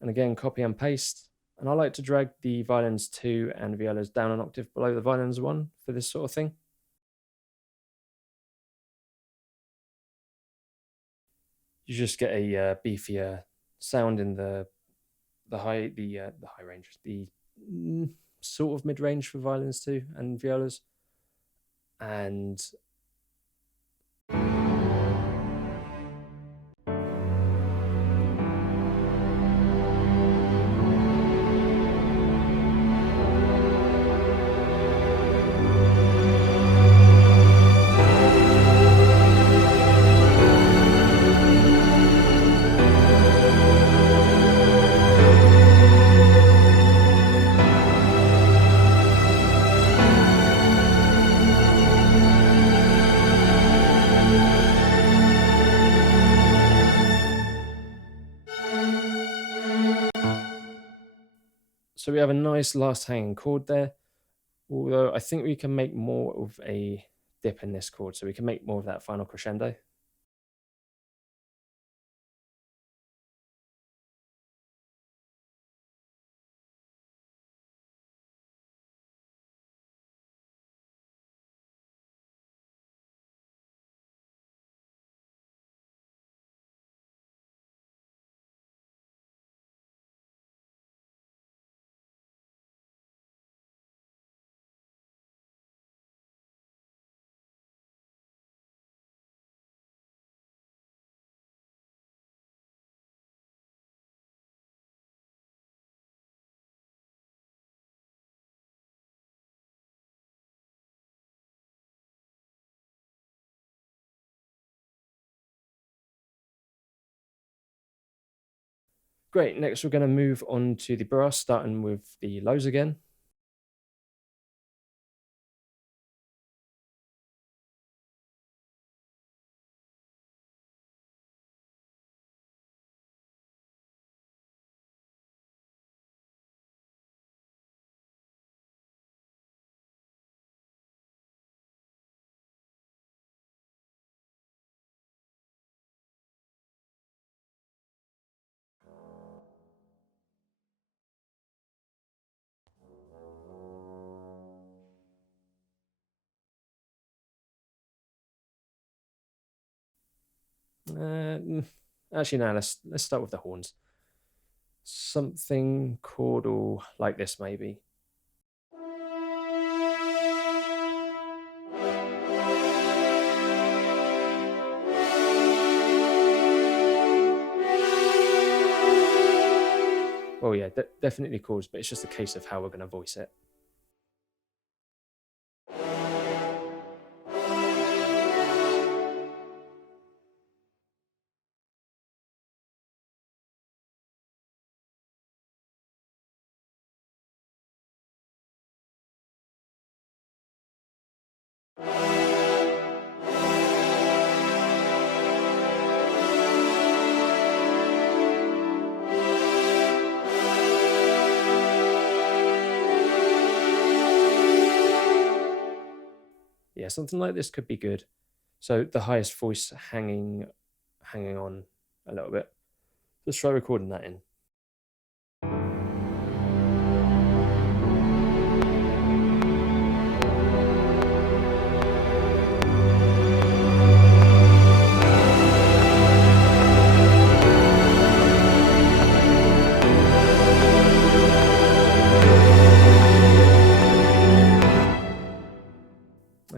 And again, copy and paste. And I like to drag the violins 2 and violas down an octave below the violins 1 for this sort of thing. You just get a beefier sound in the high range, the sort of mid range for violins 2 and violas, and so we have a nice last hanging chord there. Although I think we can make more of a dip in this chord, so we can make more of that final crescendo. Great, next we're going to move on to the brass, starting with the lows again. Actually, no, let's start with the horns. Something chordal like this, maybe. Well, yeah, definitely chords, but it's just a case of how we're going to voice it. Yeah, something like this could be good. So the highest voice hanging on a little bit. Let's try recording that in.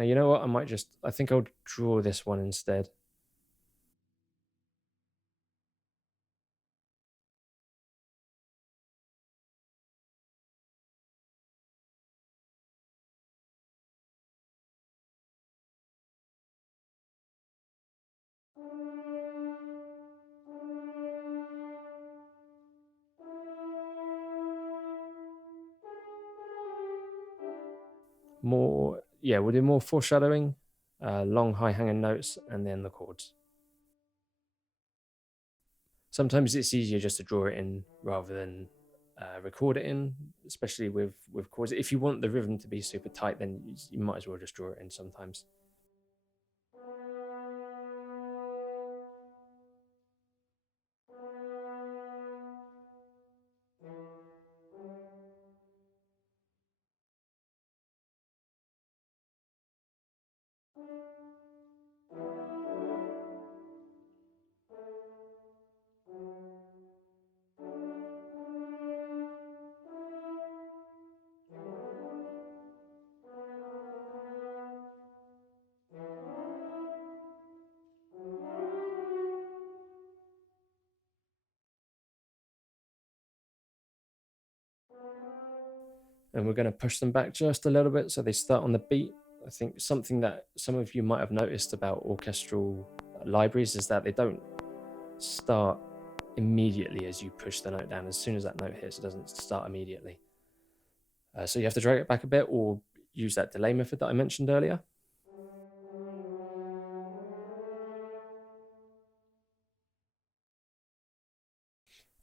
You know what? I think I'll draw this one instead. More, yeah, we'll do more foreshadowing, long high hanging notes, and then the chords. Sometimes it's easier just to draw it in rather than record it in, especially with chords. If you want the rhythm to be super tight, then you might as well just draw it in sometimes. and we're going to push them back just a little bit so they start on the beat. I think something that some of you might have noticed about orchestral libraries is that they don't start immediately as you push the note down. As soon as that note hits, it doesn't start immediately. So you have to drag it back a bit or use that delay method that I mentioned earlier.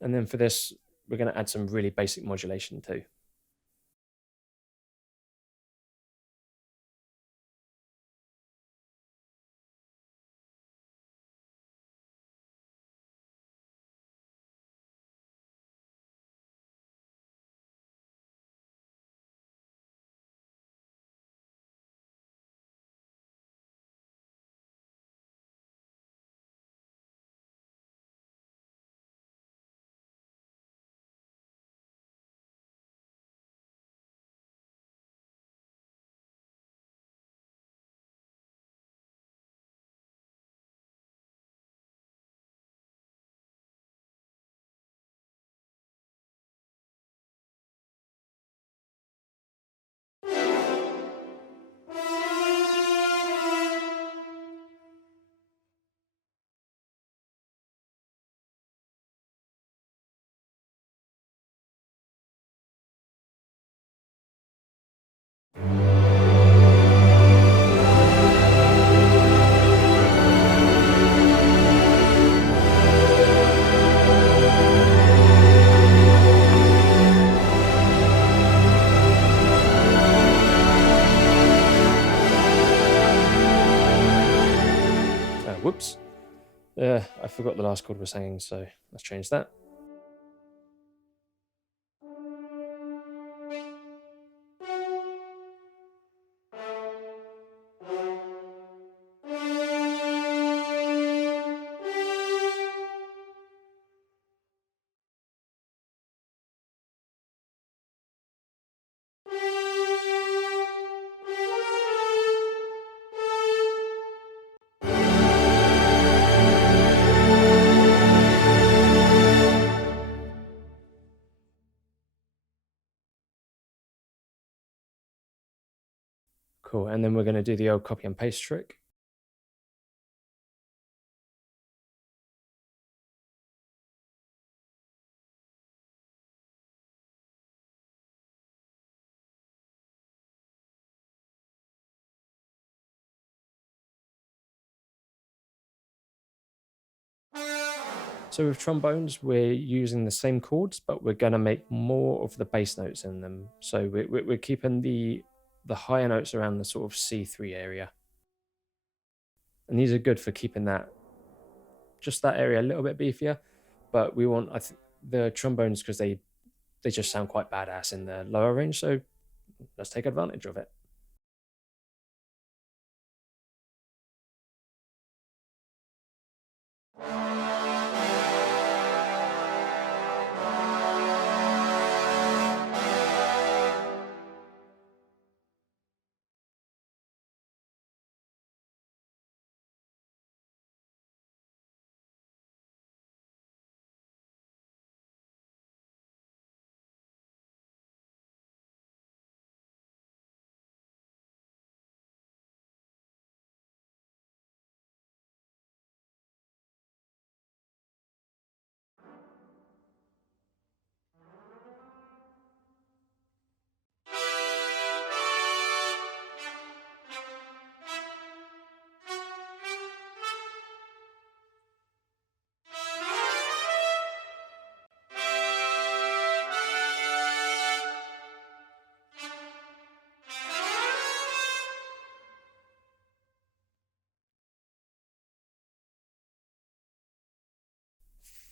And then for this, we're going to add some really basic modulation too. Whoops. I forgot the last chord we're singing, so let's change that. Cool, and then we're going to do the old copy and paste trick. So with trombones, we're using the same chords, but we're going to make more of the bass notes in them. So we're keeping the higher notes around the sort of C3 area. And these are good for keeping that, just that area a little bit beefier. But we want the trombones, because they just sound quite badass in the lower range. So let's take advantage of it.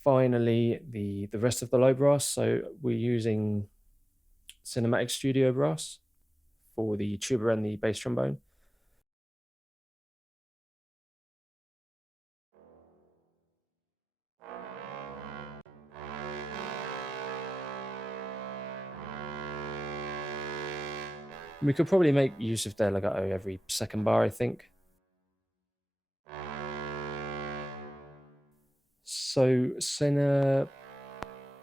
Finally, the rest of the low brass. So we're using Cinematic Studio brass for the tuba and the bass trombone. We could probably make use of their legato every second bar, I think. So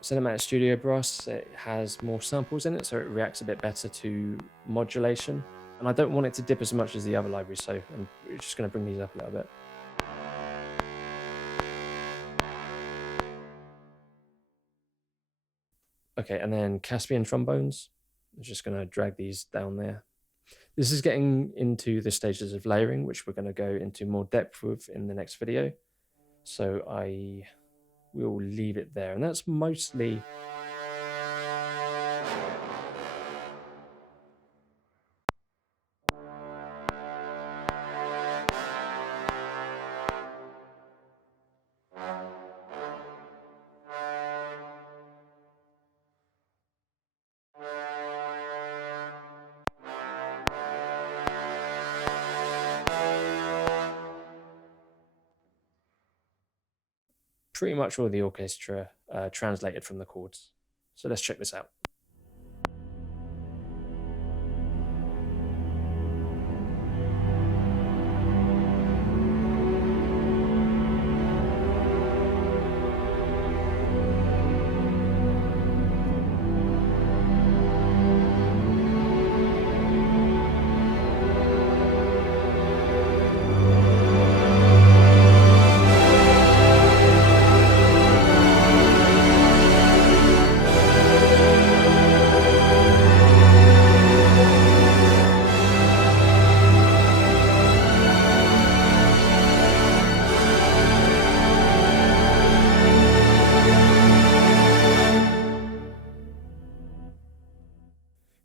Cinematic Studio Brass, it has more samples in it, so it reacts a bit better to modulation. And I don't want it to dip as much as the other libraries, so I'm just going to bring these up a little bit. Okay, and then Caspian trombones. I'm just going to drag these down there. This is getting into the stages of layering, which we're going to go into more depth with in the next video. So I will leave it there. And that's mostly... pretty much all the orchestra translated from the chords. So let's check this out.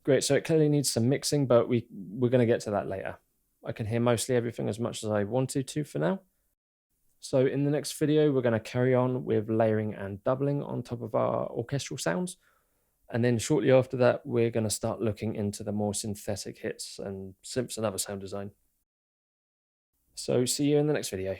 Great, so it clearly needs some mixing, but we're going to get to that later. I can hear mostly everything as much as I wanted to for now. So in the next video, we're going to carry on with layering and doubling on top of our orchestral sounds. And then shortly after that, we're going to start looking into the more synthetic hits and synths and other sound design. So see you in the next video.